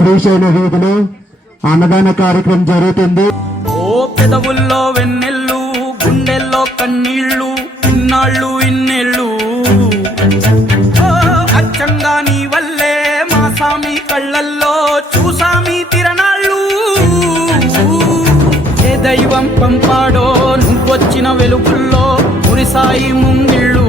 శ్రీశైల వీధిలో అన్నదాన కార్యక్రమం జరుగుతుంది. ఓ పెదవుల్లో వెన్నెల్లు, గుండెల్లో కన్నీళ్లు, ఇన్నాళ్ళు ఇన్నేళ్ళు అచ్చంగా నీ వల్లే మా సామి కళ్ళల్లో చూసామి తిరణాళ్ళు. ఏ దైవం పంపాడో నువ్వొచ్చిన వెలుగుల్లో కురిసాయి ముంగిళ్ళు.